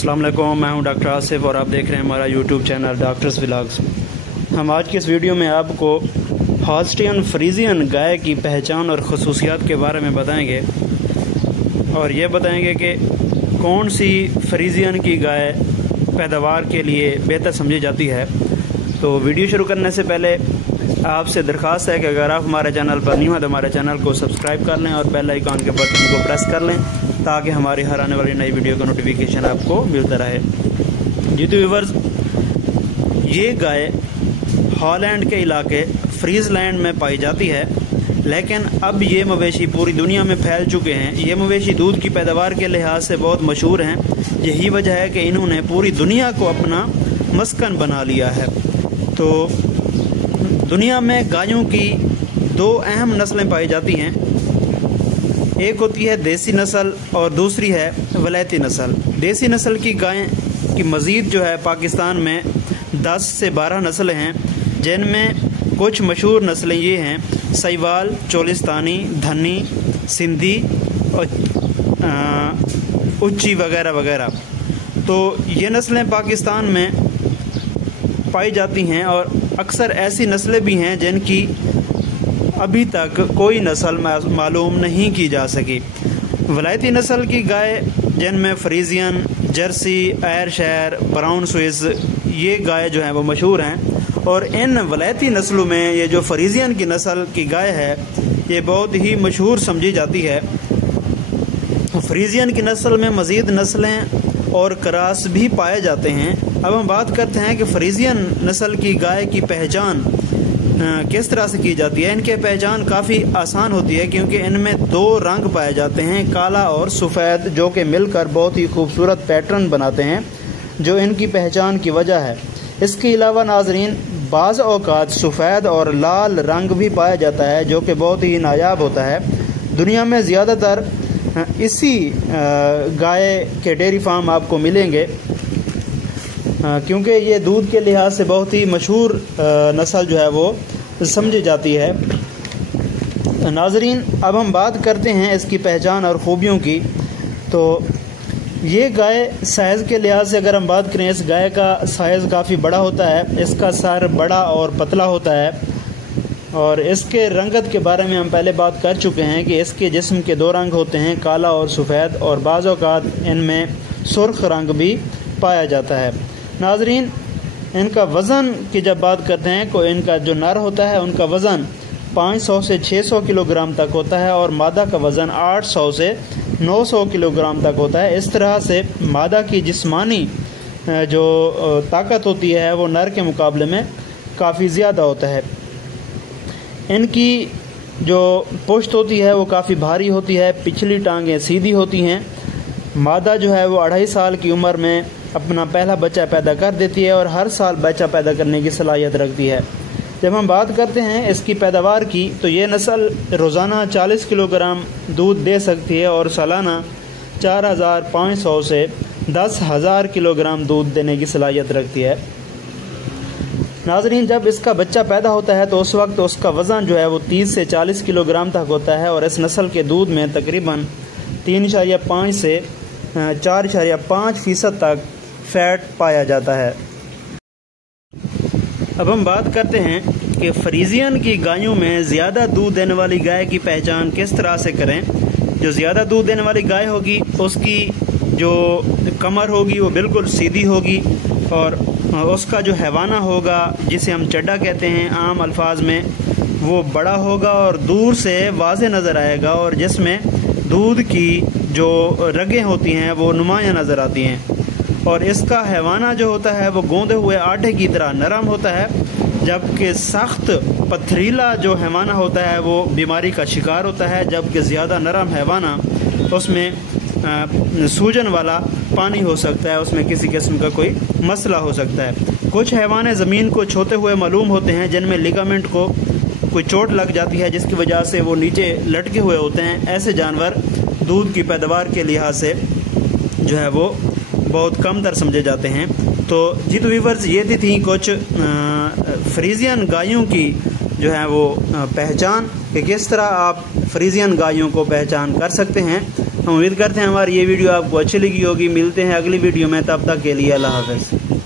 अस्सलाम वालेकुम, मैं हूं डॉक्टर आसिफ और आप देख रहे हैं हमारा यूट्यूब चैनल डॉक्टर्स व्लॉग्स। हम आज की इस वीडियो में आपको हॉल्स्टीन फ्रीजियन गाय की पहचान और ख़ुसूसियात के बारे में बताएंगे और ये बताएंगे कि कौन सी फ्रीजियन की गाय पैदावार के लिए बेहतर समझी जाती है। तो वीडियो शुरू करने से पहले आपसे दरख्वास्त है कि अगर आप हमारे चैनल पर न्यू हैं तो हमारे चैनल को सब्सक्राइब कर लें और बेल आइकॉन के बटन को प्रेस कर लें ताकि हमारी हर आने वाली नई वीडियो का नोटिफिकेशन आपको मिलता रहे। जी तो व्यूअर्स, ये गाय हॉलैंड के इलाके फ्रीजलैंड में पाई जाती है, लेकिन अब ये मवेशी पूरी दुनिया में फैल चुके हैं। ये मवेशी दूध की पैदावार के लिहाज से बहुत मशहूर हैं। यही वजह है कि इन्होंने पूरी दुनिया को अपना मस्कन बना लिया है। तो दुनिया में गायों की दो अहम नस्लें पाई जाती हैं, एक होती है देसी नस्ल और दूसरी है वलैती नस्ल। देसी नस्ल की गाय की मज़ीद जो है पाकिस्तान में 10 से 12 नस्लें हैं, जिनमें कुछ मशहूर नस्लें ये हैं साहिवाल, चोलिस्तानी, धनी, सिंधी और उच्ची वगैरह वगैरह। तो ये नस्लें पाकिस्तान में पाई जाती हैं और अक्सर ऐसी नस्लें भी हैं जिनकी अभी तक कोई नस्ल मालूम नहीं की जा सकी। वलायती नस्ल की गाय जिनमें Friesian, Jersey, Ayrshire, brown Swiss, ये गाय जो हैं वो मशहूर हैं। और इन वलायती नस्लों में ये जो फ्रीजियन की नस्ल की गाय है ये बहुत ही मशहूर समझी जाती है। फ्रीजियन की नस्ल में मज़ीद नस्लें और क्रास भी पाए जाते हैं। अब हम बात करते हैं कि फ्रीजियन नस्ल की गाय की पहचान किस तरह से की जाती है। इनकी पहचान काफ़ी आसान होती है क्योंकि इनमें दो रंग पाए जाते हैं, काला और सफ़ेद, जो कि मिलकर बहुत ही खूबसूरत पैटर्न बनाते हैं, जो इनकी पहचान की वजह है। इसके अलावा नाजरीन, बाज़ औक़ात सफ़ेद और लाल रंग भी पाया जाता है, जो कि बहुत ही नायाब होता है। दुनिया में ज़्यादातर इसी गाय के डेयरी फार्म आपको मिलेंगे क्योंकि ये दूध के लिहाज से बहुत ही मशहूर नस्ल जो है वो समझी जाती है। नाजरीन, अब हम बात करते हैं इसकी पहचान और ख़ूबियों की। तो ये गाय साइज़ के लिहाज से अगर हम बात करें, इस गाय का साइज़ काफ़ी बड़ा होता है। इसका सर बड़ा और पतला होता है और इसके रंगत के बारे में हम पहले बात कर चुके हैं कि इसके जिस्म के दो रंग होते हैं, काला और सफ़ेद, और बाज़ औक़ात इनमें सुर्ख रंग भी पाया जाता है। नाजरीन, इनका वज़न की जब बात करते हैं तो इनका जो नर होता है उनका वज़न 500 से 600 किलोग्राम तक होता है और मादा का वज़न 800 से 900 किलोग्राम तक होता है। इस तरह से मादा की जिस्मानी जो ताकत होती है वो नर के मुकाबले में काफ़ी ज़्यादा होता है। इनकी जो पुश्त होती है वो काफ़ी भारी होती है, पिछली टांगें सीधी होती हैं। मादा जो है वो 2.5 साल की उम्र में अपना पहला बच्चा पैदा कर देती है और हर साल बच्चा पैदा करने की सलाहियत रखती है। जब हम बात करते हैं इसकी पैदावार की, तो ये नस्ल रोज़ाना 40 किलोग्राम दूध दे सकती है और सालाना 4500 से 10,000 किलोग्राम दूध देने की सलाहियत रखती है। नाजरीन, जब इसका बच्चा पैदा होता है तो उस वक्त उसका वज़न जो है वो 30 से 40 किलोग्राम तक होता है और इस नस्ल के दूध में तकरीबन 3.5 से 4.5% तक फ़ैट पाया जाता है। अब हम बात करते हैं कि फ्रीजियन की गायों में ज़्यादा दूध देने वाली गाय की पहचान किस तरह से करें। जो ज़्यादा दूध देने वाली गाय होगी उसकी जो कमर होगी वो बिल्कुल सीधी होगी और उसका जो हैवाना होगा, जिसे हम चड्डा कहते हैं आम अल्फाज में, वो बड़ा होगा और दूर से वाज़े नज़र आएगा और जिसमें दूध की जो रगें होती हैं वो नुमायाँ नज़र आती हैं। और इसका हैवाना जो होता है वो गूंदे हुए आटे की तरह नरम होता है, जबकि सख्त पथरीला जो हैवाना होता है वो बीमारी का शिकार होता है। जबकि ज़्यादा नरम हैवाना उसमें सूजन वाला पानी हो सकता है, उसमें किसी किस्म का कोई मसला हो सकता है। कुछ हैवाने ज़मीन को छूते हुए मालूम होते हैं जिनमें लिगामेंट को कोई चोट लग जाती है जिसकी वजह से वो नीचे लटके हुए होते हैं। ऐसे जानवर दूध की पैदावार के लिहाज से जो है वो बहुत कम तर समझे जाते हैं। तो जी तो व्यूअर्स, ये थी कुछ फ्रीजियन गायों की जो है वो पहचान कि किस तरह आप फ्रीजियन गायों को पहचान कर सकते हैं। हम उम्मीद करते हैं हमारी ये वीडियो आपको अच्छी लगी होगी। मिलते हैं अगली वीडियो में, तब तक के लिए अल्लाह हाफ़िज़।